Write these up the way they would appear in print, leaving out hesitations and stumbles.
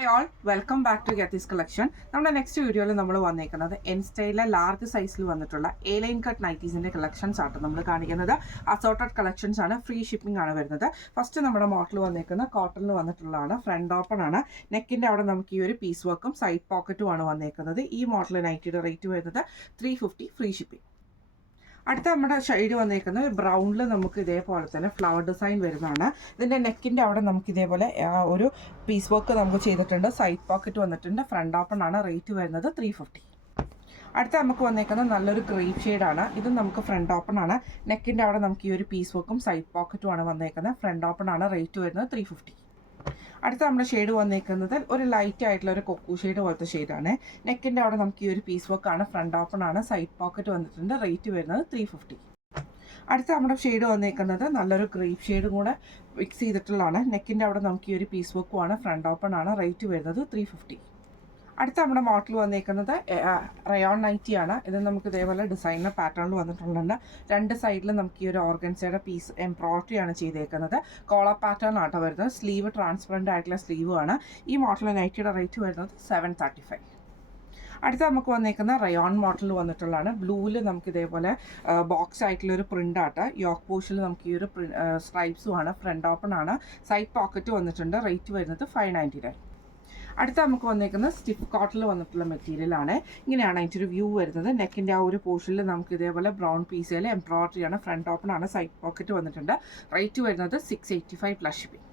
Hi all welcome back to get this collection. നമ്മുടെ next വീഡിയോയിൽ നമ്മൾ വന്നേക്കുന്നത് എൻ സ്റ്റൈലിലെ ലാർജ് സൈസിൽ വന്നിട്ടുള്ള എ ലൈൻ കട്ട് നൈറ്റീസിൻ്റെ കളക്ഷൻസ് ആട്ടോ നമ്മൾ കാണിക്കുന്നത്. അസോർട്ടഡ് കളക്ഷൻസ് ആണ്, ഫ്രീ ഷിപ്പിംഗ് ആണ് വരുന്നത്. ഫസ്റ്റ് നമ്മുടെ മോഡൽ വന്നേക്കുന്നത് കോട്ടണിൽ വന്നിട്ടുള്ളതാണ്. ഫ്രണ്ട് ഓപ്പൺ ആണ്. നെക്കിൻ്റെ അവിടെ നമുക്ക് ഈ ഒരു പീസ് വർക്കും സൈഡ് പോക്കറ്റും ആണ് വന്നേക്കുന്നത്. ഈ മോഡൽ നൈറ്റിയുടെ റേറ്റ് വരുന്നത് 350 ഫ്രീ ഷിപ്പിംഗ്. അടുത്ത നമ്മുടെ ഷെയ്ഡ് വന്നേക്കുന്നത് ബ്രൗണിൽ നമുക്ക് ഇതേപോലെ തന്നെ ഫ്ലവർ ഡിസൈൻ വരുന്നതാണ്. ഇതിൻ്റെ നെക്കിൻ്റെ അവിടെ നമുക്ക് ഇതേപോലെ ഒരു പീസ് വർക്ക് നമുക്ക് ചെയ്തിട്ടുണ്ട്. സൈഡ് പോക്കറ്റ് വന്നിട്ടുണ്ട്. ഫ്രണ്ട് ഓപ്പൺ ആണ്. റേറ്റ് വരുന്നത് 350. അടുത്ത നമുക്ക് വന്നേക്കുന്നത് നല്ലൊരു ഗ്രേപ്പ് ഷെയ്ഡാണ്. ഇതും നമുക്ക് ഫ്രണ്ട് ഓപ്പൺ ആണ്. നെക്കിൻ്റെ അവിടെ നമുക്ക് ഈ ഒരു പീസ് വർക്കും സൈഡ് പോക്കറ്റും ആണ് വന്നേക്കുന്നത്. ഫ്രണ്ട് ഓപ്പൺ ആണ്. റേറ്റ് വരുന്നത് 350. അടുത്ത നമ്മുടെ ഷെയ്ഡ് വന്നേക്കുന്നത് ഒരു ലൈറ്റ് ആയിട്ടുള്ള ഒരു കൊക്കു ഷെയ്ഡ് പോലത്തെ ഷെയ്ഡാണ്. നെക്കിൻ്റെ അവിടെ നമുക്ക് ഈ ഒരു പീസ് വർക്കാണ്. ഫ്രണ്ട് ഓപ്പൺ ആണ്. സൈഡ് പോക്കറ്റ് വന്നിട്ടുണ്ട്. റേറ്റ് വരുന്നത് 350. അടുത്ത നമ്മുടെ ഷെയ്ഡ് വന്നേക്കുന്നത് നല്ലൊരു ഗ്രേപ്പ് ഷെയ്ഡും കൂടെ മിക്സ് ചെയ്തിട്ടുള്ളതാണ്. നെക്കിൻ്റെ അവിടെ നമുക്ക് ഈ ഒരു പീസ് വർക്കുമാണ്. ഫ്രണ്ട് ഓപ്പൺ ആണ്. റേറ്റ് വരുന്നത് 350. അടുത്ത നമ്മുടെ മോഡൽ വന്നേക്കുന്നത് റയോൺ നൈറ്റിയാണ്. ഇത് നമുക്ക് ഇതേപോലെ ഡിസൈനർ പാറ്റേണിൽ വന്നിട്ടുള്ളത്. രണ്ട് സൈഡിലും നമുക്ക് ഈ ഒരു ഓർഗൻസയുടെ പീസ് എംബ്രോയിഡറി ആണ് ചെയ്തേക്കുന്നത്. കോളർ പാറ്റേൺ ആട്ടോ വരുന്നത്. സ്ലീവ് ട്രാൻസ്പെറൻ്റ് ആയിട്ടുള്ള സ്ലീവ് ആണ്. ഈ മോഡൽ നൈറ്റിയുടെ റേറ്റ് വരുന്നത് 735. അടുത്ത നമുക്ക് വന്നേക്കുന്ന റയോൺ മോഡൽ വന്നിട്ടുള്ളതാണ്. ബ്ലൂവിൽ നമുക്ക് ഇതേപോലെ ബോക്സ് ആയിട്ടുള്ളൊരു പ്രിൻ്റ് ആട്ടോ. യോക്ക് പോഷനിൽ നമുക്ക് ഈ ഒരു സ്ട്രൈപ്സും ആണ്. ഫ്രണ്ട് ഓപ്പൺ ആണ്. സൈഡ് പോക്കറ്റ് വന്നിട്ടുണ്ട്. റേറ്റ് വരുന്നത് 599. അടുത്ത നമുക്ക് വന്നേക്കുന്നത് സ്റ്റിഫ് കോട്ടണിൽ വന്നിട്ടുള്ള മെറ്റീരിയലാണ്. ഇങ്ങനെയാണ് അതിൻ്റെ ഒരു വ്യൂ വരുന്നത്. നെക്കിൻ്റെ ആ ഒരു പോർഷനിൽ നമുക്ക് ഇതേപോലെ ബ്രൗൺ പീസിൽ എംബ്രോയിഡറി ആണ്. ഫ്രണ്ട് ഓപ്പൺ ആണ്. സൈഡ് പോക്കറ്റ് വന്നിട്ടുണ്ട്. റേറ്റ് വരുന്നത് 685 പ്ലസ് ഷിപ്പിംഗ്.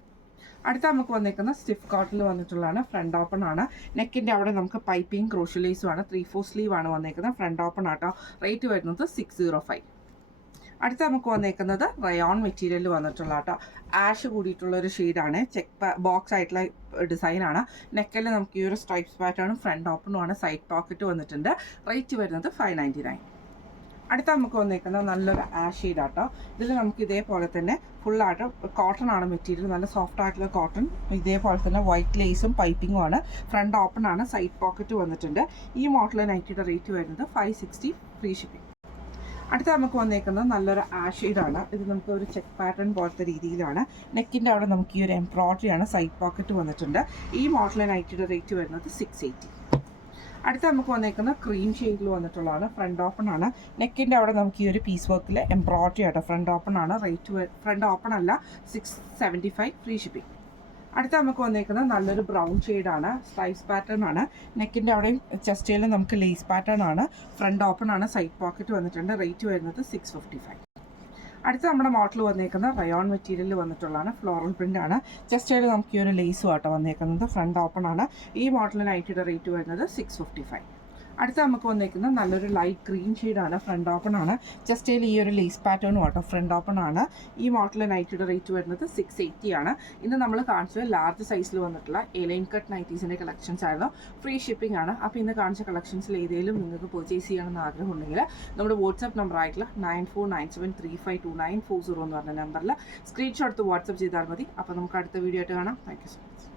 അടുത്ത നമുക്ക് വന്നേക്കുന്ന സ്റ്റിഫ് കോട്ടണിൽ വന്നിട്ടുള്ളതാണ്. ഫ്രണ്ട് ഓപ്പൺ ആണ്. നെക്കിൻ്റെ അവിടെ നമുക്ക് പൈപ്പിംഗ് ക്രോഷ്യലേസും ആണ്. 3/4 സ്ലീവ് ആണ് വന്നേക്കുന്നത്. ഫ്രണ്ട് ഓപ്പൺ ആട്ടോ. റേറ്റ് വരുന്നത് 605. അടുത്ത നമുക്ക് വന്നേക്കുന്നത് റയോൺ മെറ്റീരിയൽ വന്നിട്ടുള്ള കേട്ടോ. ആഷ് കൂടിയിട്ടുള്ള ഒരു ഷെയ്ഡാണ്. ചെക്ക് ബോക്സ് ആയിട്ടുള്ള ഡിസൈനാണ്. നെക്കിൽ നമുക്ക് ഈ ഒരു സ്ട്രൈപ്സ് പാറ്റേണും ഫ്രണ്ട് ഓപ്പണും ആണ്. സൈഡ് പോക്കറ്റ് വന്നിട്ടുണ്ട്. റേറ്റ് വരുന്നത് 599. അടുത്ത നമുക്ക് വന്നേക്കുന്നത് നല്ലൊരു ആഷ് ഷെയ്ഡാട്ടോ. ഇതിൽ നമുക്ക് ഇതേപോലെ തന്നെ ഫുള്ളായിട്ട് കോട്ടൺ ആണ് മെറ്റീരിയൽ. നല്ല സോഫ്റ്റ് ആയിട്ടുള്ള കോട്ടൺ. ഇതേപോലെ തന്നെ വൈറ്റ് ലേസും പൈപ്പിങ്ങും ആണ്. ഫ്രണ്ട് ഓപ്പൺ ആണ്. സൈഡ് പോക്കറ്റ് വന്നിട്ടുണ്ട്. ഈ മോഡൽ നൈറ്റിയുടെ റേറ്റ് വരുന്നത് 560 ഫ്രീ ഷിപ്പിംഗ്. അടുത്ത നമുക്ക് വന്നേക്കുന്നത് നല്ലൊരു ആഷ് ഷെയ്ഡാണ്. ഇത് നമുക്ക് ഒരു ചെക്ക് പാറ്റേൺ പോലത്തെ രീതിയിലാണ്. നെക്കിൻ്റെ അവിടെ നമുക്ക് ഈ ഒരു എംബ്രോയിഡറി ആണ്. സൈഡ് പോക്കറ്റ് വന്നിട്ടുണ്ട്. ഈ മോഡൽ നൈറ്റിയുടെ റേറ്റ് വരുന്നത് 680. അടുത്ത നമുക്ക് വന്നേക്കുന്ന ക്രീം ഷെയ്ഡിൽ വന്നിട്ടുള്ളതാണ്. ഫ്രണ്ട് ഓപ്പൺ ആണ്. നെക്കിൻ്റെ അവിടെ നമുക്ക് ഈ ഒരു പീസ് വർക്കിൽ എംബ്രോയിഡറി ആട്ടോ. ഫ്രണ്ട് ഓപ്പൺ ആണ്. ഫ്രണ്ട് ഓപ്പൺ അല്ല. 675 ഫ്രീ ഷിപ്പിംഗ്. അടുത്ത നമുക്ക് വന്നേക്കുന്നത് നല്ലൊരു ബ്രൗൺ ഷെയ്ഡാണ്. സ്ലൈസ് പാറ്റേൺ ആണ്. നെക്കിൻ്റെ അവിടെയും ചെസ്റ്റിലും നമുക്ക് ലേസ് പാറ്റേൺ ആണ്. ഫ്രണ്ട് ഓപ്പൺ ആണ്. സൈഡ് പോക്കറ്റ് വന്നിട്ടുണ്ട്. റേറ്റ് വരുന്നത് 655. അടുത്ത നമ്മുടെ മോഡൽ വന്നേക്കുന്നത് റയോൺ മെറ്റീരിയൽ വന്നിട്ടുള്ളതാണ്. ഫ്ലോറൽ പ്രിൻ്റ് ആണ്. ചെസ്റ്റിൽ നമുക്ക് ഈ ഒരു ലേസും ആട്ടോ വന്നേക്കുന്നത്. ഫ്രണ്ട് ഓപ്പൺ ആണ്. ഈ മോഡൽ നൈറ്റിയുടെ റേറ്റ് വരുന്നത് 655. അടുത്ത നമുക്ക് വന്നേക്കുന്നത് നല്ലൊരു ലൈറ്റ് ഗ്രീൻ ഷെയ്ഡാണ്. ഫ്രണ്ട് ഓപ്പൺ ആണ്. ചെസ്റ്റിൽ ഈ ഒരു ലേസ് പാറ്റേണും ആട്ടോ. ഫ്രണ്ട് ഓപ്പൺ ആണ്. ഈ മോഡൽ നൈറ്റിയുടെ റേറ്റ് വരുന്നത് 680 ആണ്. ഇന്ന് നമ്മൾ കാണിച്ചത് ലാർജ് സൈസിൽ വന്നിട്ടുള്ള എ ലൈൻ കട്ട് നൈറ്റീസിൻ്റെ കളക്ഷൻസ് ആയിരുന്നു. ഫ്രീ ഷിപ്പിംഗ് ആണ്. അപ്പോൾ ഇന്ന് കാണിച്ച കളക്ഷൻസിൽ ഏതെങ്കിലും നിങ്ങൾക്ക് പർച്ചേസ് ചെയ്യണമെന്ന് ആഗ്രഹമുണ്ടെങ്കിൽ നമ്മുടെ വാട്സ്ആപ്പ് നമ്പർ ആയിട്ടുള്ള 9497352940 എന്ന് പറഞ്ഞ നമ്പറിൽ സ്ക്രീൻഷോട്ട് വാട്സ്ആപ്പ് ചെയ്താൽ മതി. അപ്പോൾ നമുക്ക് അടുത്ത വീഡിയോ ആയിട്ട് കാണാം. Thank you so much.